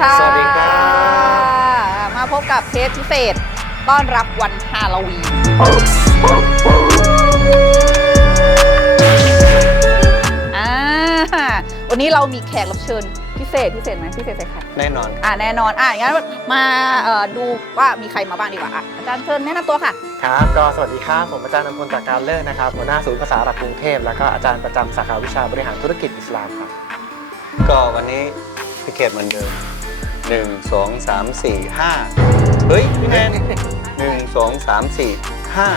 ค่ะสวัสดีครับ มาพบกับเทปพิเศษต้อนรับวันฮาโลวีนอ่าวันนี้เรามีแขกรับเชิญพิเศษพิเศษไหมพิเศษใส่ใครแน่นอน อ่าแน่นอนอะงั้นมาเอ่อดูว่ามีใครมาบ้างดีกว่าอะอาจารย์เชิญแนะนำตัวค่ะ ครับก็สวัสดีครับผมอาจารย์นำพลจากการเลิศนะครับหัวหน้าศูนย์ภาษาอาหรับกรุงเทพแล้วก็อาจารย์ประจำสาขาวิชาบริหารธุรกิจอิสลามครับก็วันนี้พิเกตเหมือนเดิม หนึ่งสองสามสี่ห้าเฮ้ยพี่แนนหนึ่งสองสามสี่ห้า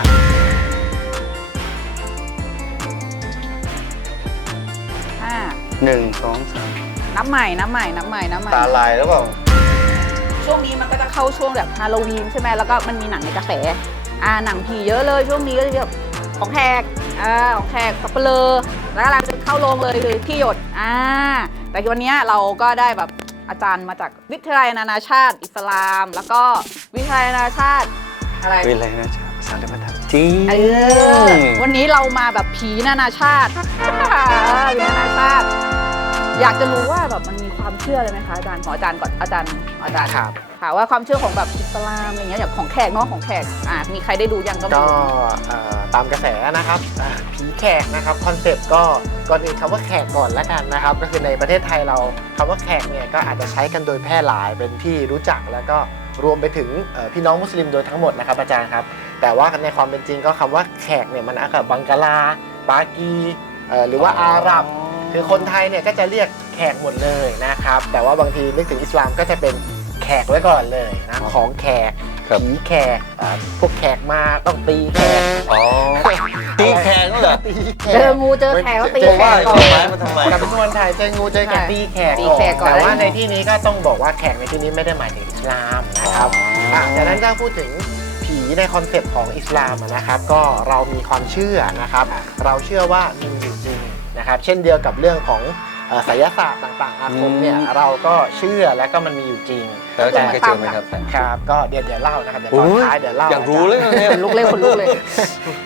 อ่าหนึ่งสองสามนับใหม่นับใหม่นับใหม่นับใหม่ ตาลายแล้วเปล่าช่วงนี้มันก็จะเข้าช่วงแบบฮาโลวีนใช่ไหมแล้วก็มันมีหนังในกระแส อ่าหนังผีเยอะเลยช่วงนี้ก็จะแบบของแขกอ่าของแขกสับเปลือแล้วกำลังจะเข้าโรงเลยคือที่หยดอ่าแต่วันเนี้ยเราก็ได้แบบ อาจารย์มาจากวิทยาลัยนานาชาติ อิสลาม แล้วก็วิทยาลัยนานาชาติอะไรวิเลยนะจ๊ะภาษาธรรมดาจริงเออวันนี้เรามาแบบผีนานาชาติผีนานาชาติ อยากจะรู้ว่าแบบมันมีความเชื่อเลยไหมคะอาจารย์ขออาจารย์ก่อนอาจารย์อาจารย์ ครับ ค่ะ ว่าความเชื่อของแบบอิสลามอะไรเงี้ยอย่างของแขกเนาะของแขกอ่ามีใครได้ดูยังก็ไม่ก็รู้เอ่อตามกระแสนะครับอ่าผีแขกนะครับคอนเซปต์ก็ก่อนอื่นคำว่าแขกก่อนละกันนะครับ ก็คือในประเทศไทยเราคำว่าแขกเนี่ยก็อาจจะใช้กันโดยแพร่หลายเป็นที่รู้จักแล้วก็รวมไปถึงเอ่อพี่น้องมุสลิมโดยทั้งหมดนะครับอาจารย์ครับ แต่ว่าในความเป็นจริงก็คำว่าแขกเนี่ยมันอาจจะบังกลาปากีเอ่อหรือว่าอาหรับ คือคนไทยเนี่ยก็จะเรียกแขกหมดเลยนะครับ แต่ว่าบางทีนึกถึงอิสลามก็จะเป็น แขกไว้ก่อนเลยนะของแขกครับ ผีแขกอ่าพวกแขกมาต้องตีแขกอ๋อตีแขกแล้วเหรอตีแขเจอกงูเจอแขกก็ตีเจอแขว่ากก่อเจอน ไม้มาทำไมกับนวนไทยเจองูเจอแขกตีแขกตีแขกก่อน แต่ว่าในที่นี้ก็ต้องบอกว่าแขกในที่นี้ไม่ได้หมายถึงอิสลามนะครับอะจากนั้นถ้าพูดถึงผีในคอนเซปต์ของอิสลามอะนะครับ ก็เรามีความเชื่อนะครับ เราเชื่อว่ามีอยู่จริงนะครับ เช่นเดียวกับเรื่องของเอ่อ ไสยศาสตร์ต่างๆ อาคมเนี่ยอืมเราก็เชื่อและก็มันมีอยู่จริงแล้วอาจารย์เคยเจอไหมครับ ครับก็เดี๋ยวเดี๋ยวเล่านะครับเดี๋ยวตโอ้อนยท้ายเดี๋ยวเล่าอยากรู้เลยนะเนี่ยคนลุกเลยคนลุกเลย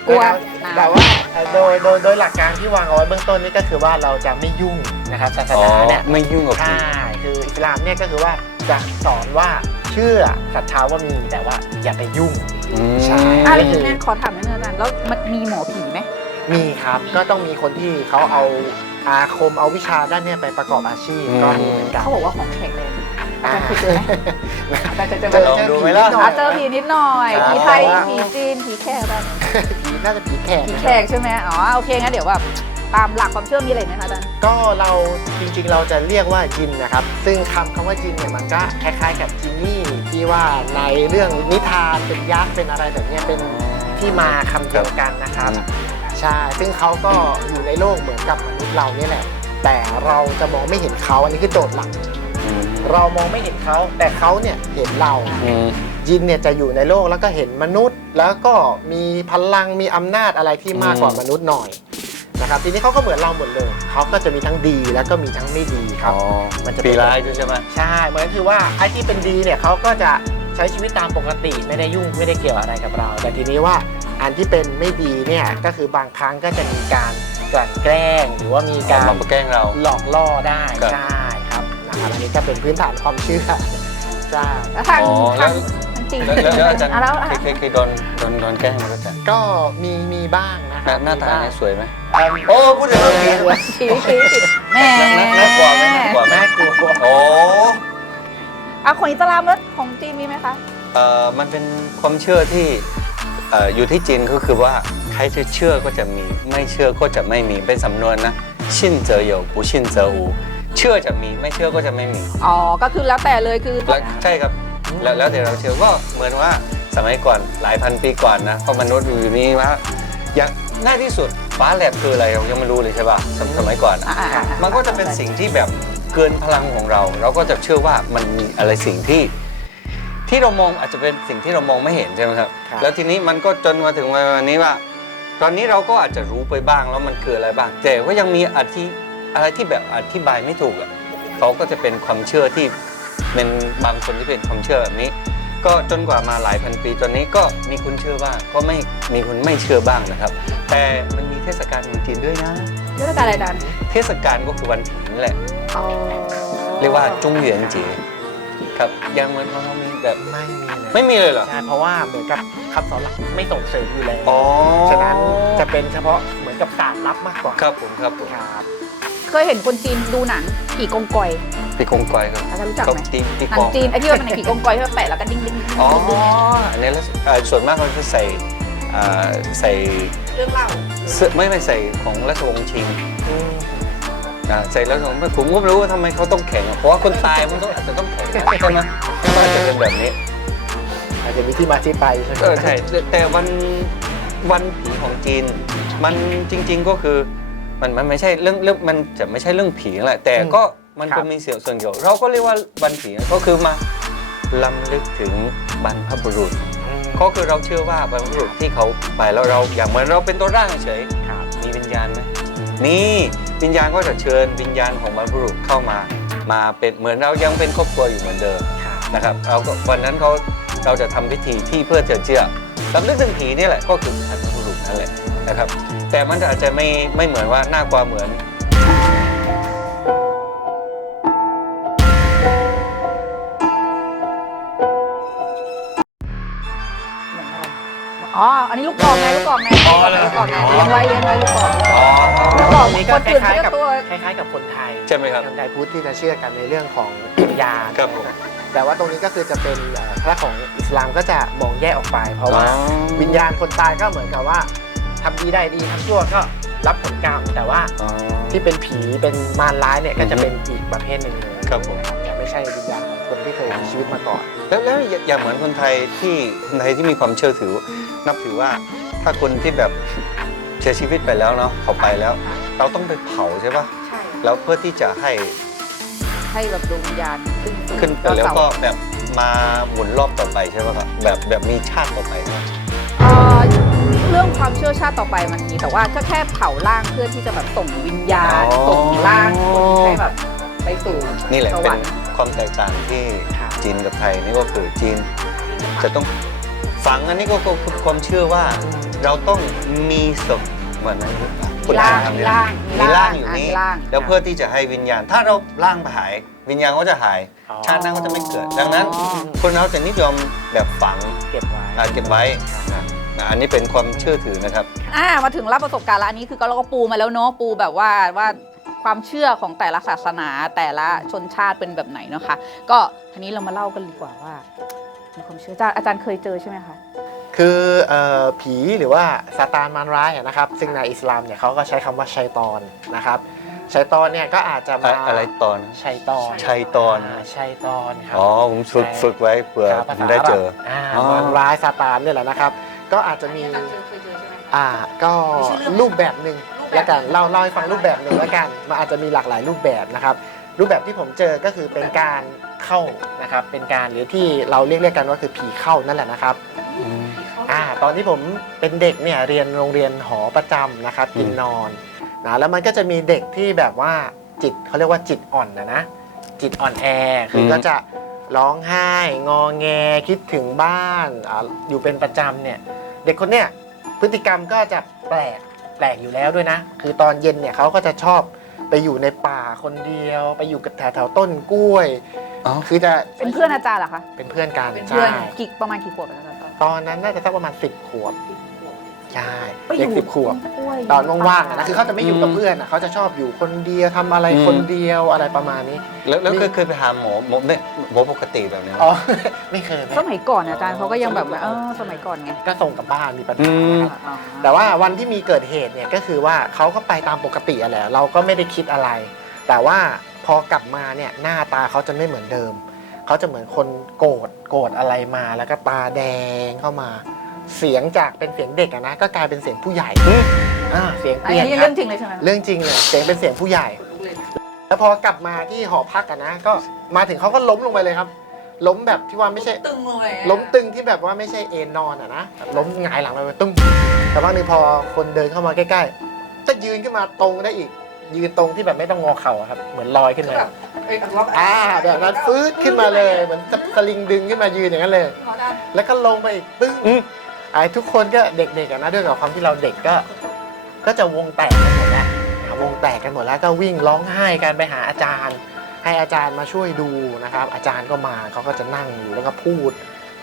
กลัวนะครับแต่ว่าเอ่อโดยโดยโดยหลักการที่วางเอาไว้เบื้องต้นนี่ก็คือว่าเราจะไม่ยุ่งนะครับศาสอ๋อนาเนี่ยไม่ยุ่งกับผีใช่คืออิสลามเนี่ยก็คือว่าจะสอนว่าเชื่อศรัทธาว่ามีแต่ว่าอย่าไปยุ่งอืมใช่อะแล้วทีนี้ขอถามนิดนึงอาจารย์แล้วมันมีหมอผีไหมมีครับก็ต้องมีคนที่เขาเอา อาคมเอาวิชาด้านเนี้ยไปประกอบอาชีพอืมก็มีเหมือนกันเขาบอกว่าของแขกเลยอาจารย์เคยเจอไหมอาจารย์เคยเจอไหมลองดูไหมล่ะอะเจอผีนิดหน่อยครับผีไทยแต่ว่าผีจีนผีแขกอะไรผีน่าจะผีแขกผีนะแขครับกใช่ไหมอ๋อโอเคงั้นเดี๋ยวแบบตามหลักความเชื่อมีอะไรไหมคะอาจารย์ก็เราจริงๆเราจะเรียกว่าจินนะครับ ซึ่งคำคำว่าจินเนี่ยมันก็คล้ายๆกับจินนี่ที่ว่าในเรื่องนิทานเป็นยักษ์เป็นอะไรแบบเนี้ยเป็นที่มาคำเดียวกันนะครับอืม ใช่ ซึ่งเขาก็อยู่ในโลกเหมือนกับมนุษย์เราเนี่ยแหละ แต่เราจะมองไม่เห็นเขาอันนี้คือโจทย์หลักอืมเรามองไม่เห็นเขา แต่เขาเนี่ยเห็นเรา อืมยินเนี่ยจะอยู่ในโลกแล้วก็เห็นมนุษย์ แล้วก็มีพลังมีอำนาจอะไรที่มากกว่าอืมมนุษย์หน่อยนะครับทีนี้เขาก็เหมือนเราหมดเลยเขาก็จะมีทั้งดีแล้วก็มีทั้งไม่ดีครับอ๋อมันจะเป็น ปีร้ายด้วยใช่ไหมใช่เหมือนคือว่าไอ้ที่เป็นดีเนี่ยเขาก็จะใช้ชีวิตตามปกติไม่ได้ยุ่งไม่ได้เกี่ยวอะไรกับเรา แต่ทีนี้ว่า อันที่เป็นไม่ดีเนี่ยก็คือบางครั้งก็จะมีการกลั่นแกล้ง หรือว่ามีการมาแกล้งเรา หลอกล่อได้ครับใช่ครับนะครับอันนี้ก็เป็นพื้นฐานความเชื่อใช่แล้วทางอ๋อแล้ทาวงทางจีนแล้วแล้วแล้วอาจารย์อะแล้วอะ เคยเคยเคยโดนโดนโดนแกล้งมาแล้วจ้ะก็มีมีบ้างนะคหรัน้าบหน้าตามีบ้งเนี่ยสวยไหมเอิ่มโอ้พูดถึงเรื่องผีผีผีผีแหม่น่าน่ากลัวไหมน่ากลัวไหม น่ากลัว โอ้อะของอิสลามแล้วของจีนมีไหมคะ เอ่อมันเป็นความเชื่อที่เอ่ออยู่ที่จีนก็คือว่าใครจะเชื่อก็จะมี ไม่เชื่อก็จะไม่มีเป็นสำนวนนะชินเจอ有不信则无เชื่อจะมีไม่เชื่อก็จะไม่มี อ๋อ ก็คือแล้วแต่เลยคือ แล้วใช่ครับแล้วแล้วแต่เราเชื่อก็เหมือนว่าสมัยก่อนหลายพันปีก่อนนะเพราะมนุษย์อยู่นี่ว่าอย่างง่ายที่สุดฟ้าแลบคืออะไรเรายังไม่รู้เลยใช่ป่ะสมสมัยก่อนอะ อ่ะอ่ะอ่ะอ่ะ มันก็จะเป็นสิ่งที่แบบเกินพลังของเรา เราก็จะเชื่อว่ามันมีอะไรสิ่งที่ ที่เรามองอาจจะเป็นสิ่งที่เรามองไม่เห็นใช่ไหมครับ ครับ แล้วทีนี้มันก็จนมาถึงวันนี้ว่า ตอนนี้เราก็อาจจะรู้ไปบ้างแล้วมันคืออะไรบ้างแต่ก็ยังมีอธิอะไรที่แบบอธิบายไม่ถูกอะเขาก็จะเป็นความเชื่อที่เป็นบางคนที่เป็นความเชื่อแบบนี้ ก็จนกว่ามาหลายพันปีตอนนี้ก็มีคนเชื่อบ้างก็ไม่มีคนไม่เชื่อบ้างนะครับ แต่มันมีเทศกาลของจีนด้วยนะ เรื่องการอะไรดันเทศกาลก็คือวันผีนี่แหละ อ๋อเรียกว่าจงเหวียนจีจ ครับยังเหมือนของเรามีแบบไม่มีเลยไม่มีเลยเหรอ ใช่เพราะว่าเหมือนกับคำสอนหลักไม่ส่งเสริมอยู่แล้วอ๋อฉะนั้นจะเป็นเฉพาะเหมือนกับศาสตร์ลับมากกว่าครับผมครับผมครับ เคยเห็นคนจีนดูหนังผีกองกอยปีกงกอยครับอาจารย์รู้จักเขาไหมตีตีหนักงองจีนไอ้ที่ว่าเป็นหนังผีกองกอยที่ว่าแปะแล้วก็ดิ้งดิ้งดิ้งอ๋อดิ้งอันนี้แล้วเอ่อส่วนมากเขาจะใส่อ่าใส่เรื่องเล่า เสื้อไม่ไม่ใส่ของราชวงศ์ชิง อืมอ่าใส่แล้วผมผมก็ไม่รู้ว่าทำไมเขาต้องแข็งอะเพราะว่าคนตายมันต้องอาจจะต้องแข็งนะใช่ไหมก็อาจจะเป็นแบบนี้ อาจจะมีที่มาที่ไปใช่ไหมเออใช่แต่แต่วันวันผีของจีน มันจริง ๆก็คือมันมันไม่ใช่เรื่องเรื่องมันจะไม่ใช่เรื่องผีแหละแต่ก็มันก็มีเสียส่วนเกี่ยว เราก็เรียกว่าวันผีก็คือมาลำลึกถึงบรรพบุรุษอืมก็คือเราเชื่อว่าบรรพบุรุษที่เขาไปแล้วเราอย่างเหมือนเราเป็นตัวร่างเฉยครับมีวิญญาณไหม นี่วิญญาณก็จะเชิญวิญญาณของบรรพบุรุษเข้ามา มาเป็นเหมือนเรายังเป็นครอบครัวอยู่เหมือนเดิมครับนะครับเราก็วันนั้นเขาเราจะทำพิธีที่เพื่อจะเชื่อลำลึกถึงผีนี่แหละก็คือบรรพบุรุษนั่นแหละนะครับ แต่มันอาจจะไม่ไม่เหมือนว่าน่ากลัวเหมือนอ๋อ อันนี้ลูกกอกไงลูกกอกไงอ๋อเหรอลูกกอกไงเลี้ยงไว้เลี้ยงไว้ลูกกอกอ๋อ ลูกกอกนี่คก็นคอื่นล้ายเขาๆกับจะตัว คล้ายๆกับคนไทยใช่ไหมครับ คนไทยพุทธที่จะเชื่อกันในเรื่องของ วิญญาณครับผม แต่ว่าตรงนี้ก็คือจะเป็นเอ่อพระของอิสลามก็จะมองแยกออกไป เพราะว่าวิญญาณคนตายก็เหมือนกับว่าทำดีได้ดีทำชั่วก็รับผลกรรมแต่ว่าอ๋อ ที่เป็นผีเป็นมารร้ายเนี่ยก็จะเป็นอีกประเภทหนึ่งเลยครับผม นะไม่ใช่วิญญาณของคนที่เคยมีชีวิตมาก่อน แล้วแล้วอย่าอย่างเหมือนคนไทยที่คนไทยที่มีความเชื่อถือ นับถือว่าถ้าคนที่แบบ เสียชีวิตไปแล้วเนาะเขาไปแล้ว เราต้องไปเผาใช่ปะใช่แล้วเพื่อที่จะให้ให้แบบดวงวิญญาณขึ้นสู่ขึ้นไปแล้วดาก็เสาแบบมาหมุนรอบต่อไปใช่ปะครับแบบแบบมีชาติต่อไปนะเอ่อเรื่องความเชื่อชาติต่อไปมันมีแต่ว่าก็แค่เผาร่างเพื่อที่จะแบบส่งวิญญาณอ๋อส่งร่างคนให้แบบไปสู่นี่แหละสเป็วนรค์ ความแตกต่างที่ครับจีนกับไทยนี่ก็คือจีนจะต้อง ฝังอันนี้ก็ก็คือความเชื่อว่า เราต้องมีศพเหมือนนั้นหรือเปล่ามีคุณร่างทำมีเนี่ยร่างมีร่างอยู่ะนี่มีร่างแล้วเพื่อที่จะให้วิญญาณ ถ้าเราร่างไปหาย วิญญาณก็จะหายอ๋อชาติหน้าก็จะไม่เกิด ดังนั้นอ๋อคนเราจะนิยมแบบฝังเก็บไว้อ่าเก็บไว้นะนะอันนี้เป็นความเชื่อถือนะครับอ่ามาถึงรับประสบการณ์แล้วอันนี้คือก็เราก็ปูมาแล้วเนาะปูแบบว่าว่าความเชื่อของแต่ละศาสนาแต่ละชนชาติเป็นแบบไหนเนาะคะก็ทีนี้เรามาเล่ากันดีกว่าว่า มีความเชื่ออาจารย์อาจารย์เคยเจอใช่ไหมคะ คือเอ่อผีหรือว่าซาตานมารร้ายอะนะครับซึ่งในอิสลามเนี่ยเขาก็ใช้คำว่าชัยตอนนะครับชัยตอนเนี่ยก็อาจจะมาอะอะไรตอนชัยตอนชัยตอนาชัยตอนครั อ๋อผมฝึกใช่ฝึกไว้เผื่อครับผภามษาได้เจออาอ๋อ มารร้ายซาตานเนี่ยแหละนะครับ ก็อาจจะมีอาจารย์เคยเจอใช่ไหม อ่าก็มีชื่อเรื่องไหมรูปแบบหนึ่งรูปแบบ แล้วกันเล่าเล่าให้ฟังรูปแบบหนึ่งแล้วกันมันอาจจะมีหลากหลายรูปแบบนะครับ รูปแบบที่ผมเจอก็คือเป็นการ เข้านะครับเป็นการหรือที่เราเรียกเรียกกันว่าคือผีเข้านั่นแหละนะครับอืมอ่าตอนที่ผมเป็นเด็กเนี่ยเรียนโรงเรียนหอประจำนะครับกินนอนนะแล้วมันก็จะมีเด็กที่แบบว่าจิตเขาเรียกว่าจิตอ่อนนะนะจิตอ่อนแอคืออมก็จะร้องไห้งอแงคิดถึงบ้านอาอยู่เป็นประจำเนี่ยเด็กคนเนี้ยพฤติกรรมก็จะแปลกแปลกอยู่แล้วด้วยนะ คือตอนเย็นเนี่ยเขาก็จะชอบไปอยู่ในป่าคนเดียว ไปอยู่กับแถวแถวๆต้นกล้วย อ๋อคือจะเป็นเพื่อนอาจารย์เหรอคะเป็นเพื่อนกันเป็นเพื่อนใช่กี่ประมาณกี่ขวบอาจารย์ตอนตอนนั้นน่าจะสักประมาณ10ขวบใช่ไปอเด็กยู่สิบขวบ กล้วยตอนว่างๆอะนะคือเขาจะไม่อยู่กับอืมเพื่อนอะเขาจะชอบอยู่คนเดียวทำอะไรอืม คนเดียวอะไรประมาณนี้ แล้วแล้วมีเคยเคยไปหาหมอหมอไม่หมอปกติแบบนี้ไหมอ๋อ ไม่เคยไหมสมัยก่อนอาจารย์เขาก็ยังแบบว่าเออสมัยก่อนไงก็ส่งกลับบ้านมีปัญอืหามนะครับอ๋อแต่ว่าวันที่มีเกิดเหตุเนี่ยก็คือว่าเขาก็ไปตามปกติอะแหละเราก็ไม่ได้คิดอะไร แต่ว่า พอกลับมาเนี่ยหน้าตาเขาจะไม่เหมือนเดิม เขาจะเหมือนคนโกรธโกรธอะไรมาแล้วก็ตาแดงเข้ามา เสียงจากเป็นเสียงเด็กอะนะก็กลายเป็นเสียงผู้ใหญ่อ่าเสียงอันเปลี่ยนนี้คเรื่รัอบงจริงเลยใช่ไหม เรื่องจริงเลยเสียงเป็นเสียงผู้ใหญ่ แล้วพอกลับมาที่หอพักอะนะก็มาถึงเขาก็ล้มลงไปเลยครับ ล้มแบบที่ว่าไม่ใช่ ตึงเลยล้มตึงที่แบบว่าไม่ใช่เอนนอนอะนะล้มหงายหลังไปตุ้มแต่บางนึงพอคนเดินเข้ามาใกล้ๆจะยืนขึ้นมาตรงได้อีก ยืนตรงที่แบบไม่ต้องงอเข่าอะครับ เหมือนลอยขึ้นมาอ่าแบบนั้นฟืดขึ้นมาเลยเหมือนสลิงดึงขึ้นมายืนอย่างนั้นเลยแล้วก็ลงไปอีกตึ้งอืมไอ้ทุกคนก็เด็กๆอะนะด้วยกับความที่เราเด็กก็ ก็จะวงแตกกันหมดแล้วอ่าวงแตกกันหมดแล้วก็วิ่งร้องไห้กันไปหาอาจารย์ใให้อาจารย์มาช่วยดูนะครับ อาจารย์ก็มาเขาก็จะนั่งอยู่แล้วก็พูด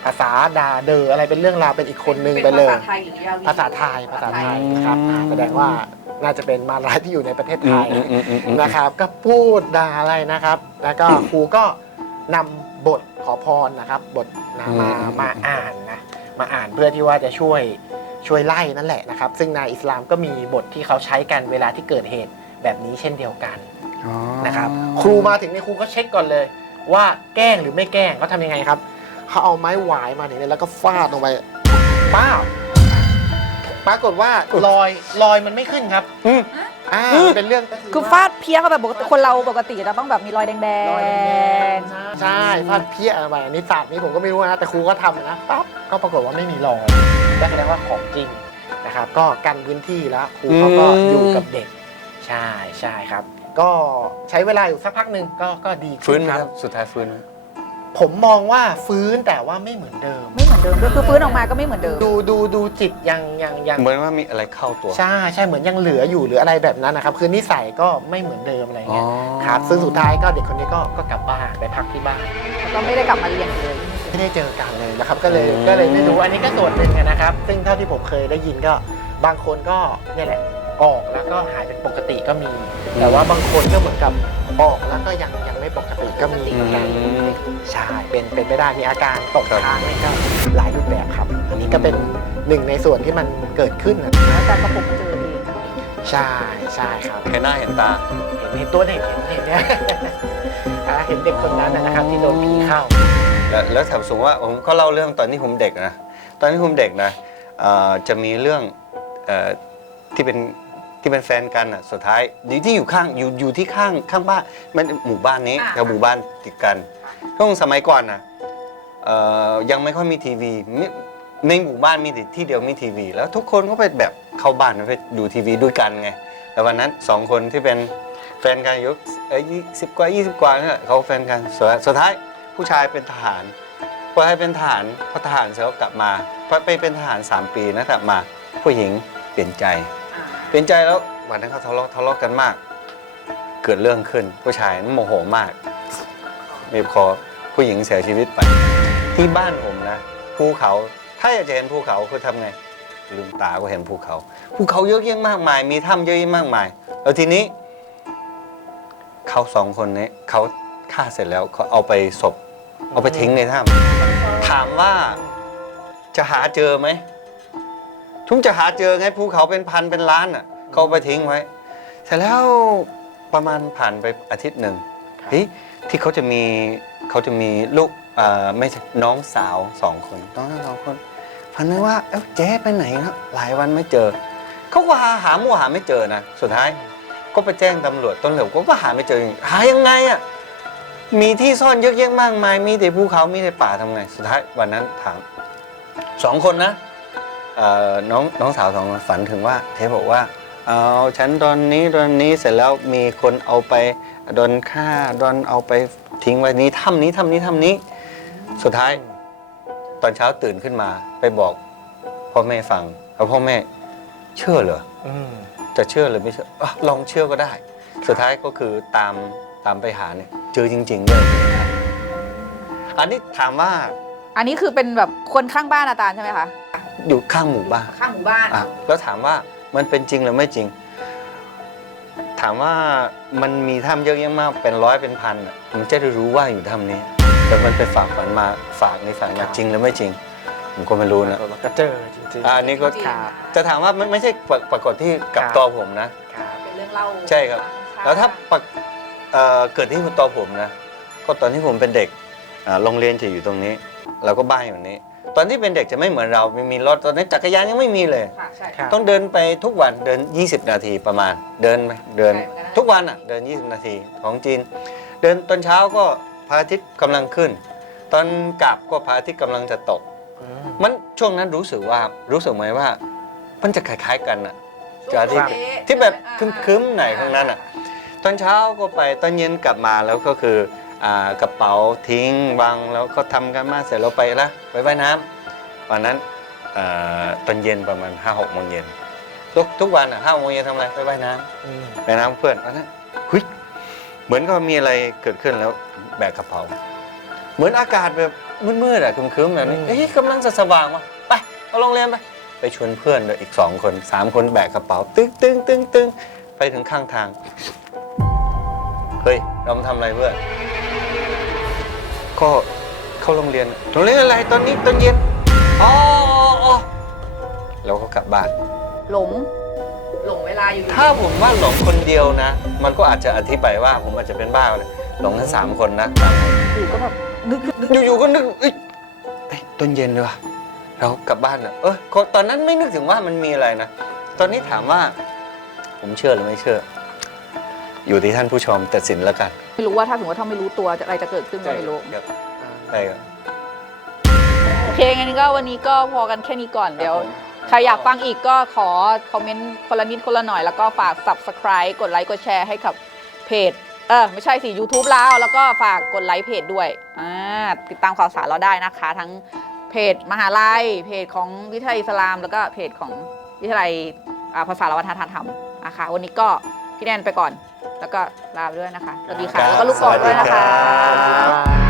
ภาษาดาเดออะไรเป็นเรื่องราวเป็นอีกคนนึงไปเลย ภาษาไทยหรือยาวภาษาไทยภาษาไทยครับอ่าแสดงว่า น่าจะเป็นมาลายที่อยู่ในประเทศอืไทมยอืมอืมอืมอืม นะครับ ก็พูดด่าอะไรนะครับ แล้วก็ครูก็นำบทขอพรนะครับ บทนะมามาอ่านนะมาอ่านเพื่อที่ว่าจะช่วยช่วยไล่นั่นแหละนะครับ ซึ่งในอิสลามก็มีบทที่เขาใช้กันเวลาที่เกิดเหตุแบบนี้เช่นเดียวกันอ๋อนะครับครูมาถึงเนี่ยครูก็เช็คก่อนเลย ว่าแกล้งหรือไม่แกล้งเขาทำยังไงครับเขาเอาไม้หวายมาถึงเนี่ยแล้วก็ฟาดลงไปป้าว ปรากฏว่ารอยรอยมันไม่ขึ้นครับอืม อ่ามันเป็นเรื่องก็คือว่า ฟาดเพี้ยเข้าไปปกติคนเราปกติจะต้องแบบมีรอยแดงรอยแดงๆๆใช่ฟาดเพี้ยอะไรอันนี้ศาสตร์นี้ผมก็ไม่รู้นะแต่ครูก็ทำนะปั๊บก็ปรากฏว่าไม่มีรอยก็แสดงว่าของจริงนะครับก็กันพื้นที่แล้วครูเขาก็อืม อยู่กับเด็ก ใช่ใช่ครับ ก็ใช้เวลาอยู่สักพักหนึ่งก็ก็ดีฟื้นไหมคครัรับบ สุดท้ายฟื้นไหม ผมมองว่าฟื้นแต่ว่าไม่เหมือนเดิม ไม่เหมือนเดิมด้วยคือฟื้นออกมาก็ไม่เหมือนเดิม ดูดูดูจิตยังยังยังเหมือนว่ามีอะไรเข้าตัว ใช่ใช่เหมือนยังเหลืออยู่หรืออะไรแบบนั้นนะครับ คือนิสัยก็ไม่เหมือนเดิมอะไรอ๋อเงี้ยครับซึ่งสุดท้ายก็เด็กคนนี้ก็ก็กลับบ้านไปพักที่บ้าน ก็ไม่ได้กลับมาเรียนเลย ไม่ได้เจอกันเลยนะครับ ก็เลยอืม ก็เลยไม่รู้อันนี้ก็ส่วนหนึ่งอะนะครับ ซึ่งเท่าที่ผมเคยได้ยินก็ บางคนก็เนี่ยแหละออกแล้วก็หายเป็นปกติก็มี แต่ว่าบางคนก็เหมือนกับ ออกแล้วก็ยังยังไม่ปกติก็มีเหมือนกันอืมใช่เป็นเป็นไม่ได้มีอาการตกค้างนี่ก็หลายรูปแบบครับ อันนี้ก็เป็นหนึ่งในส่วนที่มันเกิดขึ้นนะแล้วแต่ก็ผมเจอเอง ใช่ใช่ครับ เห็นหน้าเห็นตา เห็นเห็นตัวเด็กเห็นเห็นเนี่ย อ่าเห็นเด็กคนนั้นนะนะครับที่โดนผีเข้า แล้วแล้วแถมสูงว่าผมก็เล่าเรื่องตอนที่ผมเด็กนะ ตอนที่ผมเด็กนะเอ่อจะมีเรื่องเอ่อที่เป็น ที่เป็นแฟนกันอะสุดท้ายอยู่ที่อยู่ข้างอยู่อยู่ที่ข้างข้างบ้านมันหมู่บ้านนี้อ่า กับหมู่บ้านติดกันช่วงสมัยก่อนนะเอ่อยังไม่ค่อยมีทีวีมิในหมู่บ้านมีแต่ที่เดียวมีทีวี แล้วทุกคนก็ไปแบบเข้าบ้านไปดูทีวีด้วยกันไงแล้ววันนั้นสองคนที่เป็นแฟนกันอายุเอ้ยสิบกว่ายี่สิบกว่าเนี่ยเขาแฟนกันสุดท้ายสุดท้ายผู้ชายเป็นทหาร พอให้เป็นทหารพอทหารเสร็จแล้วกลับมาพอไปเป็นทหาร 3 ปีนะกลับมา ผู้หญิงเปลี่ยนใจ เปลี่ยนใจแล้ววันนั้นเขาทะเลาะทะเลาะกันมาก เกิดเรื่องขึ้น ผู้ชายนั้นโมโหมากมีคอผู้หญิงเสียชีวิตไป ที่บ้านผมนะภูเขาถ้าอยากจะเห็นภูเขาคือทำไง ลืมตาก็เห็นภูเขาภูเขาเยอะแยะมากมาย มีถ้ำเยอะแยะมากมาย แล้วทีนี้ เขาสองคนนี้เขาฆ่าเสร็จแล้วเขาเอาไปศพ เอาไปทิ้งในถ้ำถามว่าจะหาเจอไหม ทุกจะหาเจอไงภูเขาเป็นพันเป็นล้านอะเขาเอาไปทิ้งไว้เสร็จแล้วประมาณผ่านไปอาทิตย์หนึ่งครับเฮ้ยที่เขาจะมีเขาจะมีลูกอ่าไม่ใช่น้องสาวสองคนน้องสาวสองคนพันนึกว่าเอ้าเจ๊ไปไหนนะหลายวันไม่เจอเขาก็หาหามั่วหาไม่เจอนะสุดท้ายก็ไปแจ้งตำรวจตำรวจก็ว่าหาไม่เจอหายังไงอะมีที่ซ่อนเยอะแยะมากมายมีแต่ภูเขามีแต่ป่าทำไง สุดท้ายวันนั้นถามสองคนนะเอ่อ น้องน้องสาวสองฝันถึงว่าเทพบอกว่าเอาฉันตอนนี้ตอนนี้เสร็จแล้วมีคนเอาไปโดนฆ่าโดนเอาไปทิ้งไว้นี้ถ้ำนี้ถ้ำนี้ถ้ำนี้ สุดท้าย ตอนเช้าตื่นขึ้นมาไปบอกพ่อแม่ฟังแล้วพ่อแม่เชื่อเหรอจะเชื่อหรือไม่เชื่ออลองเชื่อก็ได้ สุดท้ายก็คือตามตามไปหาเนี่ยเจอจริงๆเลยอันนี้ถามว่า อันนี้คือเป็นแบบคนข้างบ้านอาจารย์ใช่ไหมคะ อยู่ข้างหมู่บ้านข้างหมู่บ้านอะแล้วถามว่ามันเป็นจริงหรือไม่จริง ถามว่ามันมีถ้ำเยอะแยะมากเป็นร้อยเป็นพันอะมันจะได้รู้ว่าอยู่ถ้ำนี้ แต่มันไปฝากฝันมาฝากในฝันมาจริงหรือไม่จริง ผมก็ไม่รู้นะ ก็เจอจริงอะอันนี้ก็จริงครับจะถามว่าไม่ไม่ใช่ปรปรากฏที่กับครับ ตัวผมนะๆครับ เป็นเรื่องเล่าใช่ครับ แล้วถ้าปกเอ่อเกิดที่ตัวผมนะ ก็ตอนที่ผมเป็นเด็กอ่าโรงเรียนจะอยู่ตรงนี้ แล้วก็บ้านอยู่นี้ ตอนที่เป็นเด็กจะไม่เหมือนเราไม่มีรถตอนนี้จักรยานยังไม่มีเลย ค่ะใช่ครับ ต้องเดินไปทุกวันเดิน 20 นาทีประมาณ เดินไปเดินใช่เหมือนกันนะทุกวันอะเดิน 20 นาทีของจีน เดินตอนเช้าก็พระอาทิตย์กำลังขึ้น ตอนกลับก็พระอาทิตย์กำลังจะตก อืม มันช่วงนั้นรู้สึกว่ารู้สึกไหมว่า มันจะคล้ายๆกันอะกับอาทิตย์ที่แบบครึ้มๆหน่อยข้างนั้นอะตอนเช้าก็ไปตอนเย็นกลับมาแล้วก็คืออ่า กระเป๋าทิ้งวางแล้วก็ทำกันมานเสร็จแล้วไปละไปว่ายน้ำวันนั้นเอ่อตอนเย็นประมาณห้าหกโมงเย็นทุกทุกวันอะห้าโมงเย็นทำอะไรไปว่ายน้ำอืมว่ายน้ำกับเพื่อนวันนั้นเฮ้ยเหมือนก็มีอะไรเกิดขึ้นแล้วแบกกระเป๋า เหมือนอากาศแบบมืดๆอะครึมๆแบบนี้อืมเอ้ยกำลังจะสว่างว่ะไปเอาโรงเรียนไปไปชวนเพื่อนเลยอีกสองคนสามคนแบกกระเป๋า ตึ้งตึ้งตึ้งตึ้งไปถึงข้างทาง เฮ้ยเรามาทำอะไรเพื่อน ก็เข้าโรงเรียนโรงเรียนอะไรตอนนี้ตอนเย็นอ๋ออ๋ออ๋อแล้วก็กลับบ้าน หลง หลงเวลาอยู่ ถ้าผมว่าหลงคนเดียวนะ มันก็อาจจะอธิบายว่าผมอาจจะเป็นบ้าเลยหลงทั้งสามคนนะสามคนอยู่ก็แบบนึกนึกอยู่ๆก็นึกเอ้ยเอ้ยต้นเย็นเลยว่ะเรากลับบ้านนะเออก็ตอนนั้นไม่นึกถึงว่ามันมีอะไรนะ ตอนนี้ถามว่า ผมเชื่อหรือไม่เชื่อ อยู่ที่ท่านผู้ชมตัดสินแล้วกัน ไม่รู้ว่าถ้าสมมติว่าถ้าไม่รู้ตัวจะอะไรจะเกิดขึ้นก็ไม่รู้ ครับใช่ครับ โอเคงั้นก็วันนี้ก็พอกันแค่นี้ก่อนเดี๋ยว ใครอยากฟังอีกก็ขอคอมเมนต์คนละนิดคนละหน่อย แล้วก็ฝาก subscribe กดไลค์กดแชร์ให้กับเพจ เออไม่ใช่สิ YouTube แล้วแล้วก็ฝากกดไลค์เพจด้วยอ่าติดตามข่าวสารเราได้นะคะ ทั้งเพจมหาลัย เพจของวิทยาลัยอิสลาม แล้วก็เพจของวิทยาลัยอ่าภาษาและวัฒนธรรมนะคะ วันนี้ก็ พี่แนนไปก่อน แล้วก็ลาไปด้วยนะคะสวัสดีค่ะ แล้วก็ลูกกอดด้วยนะคะสวัสดีครับ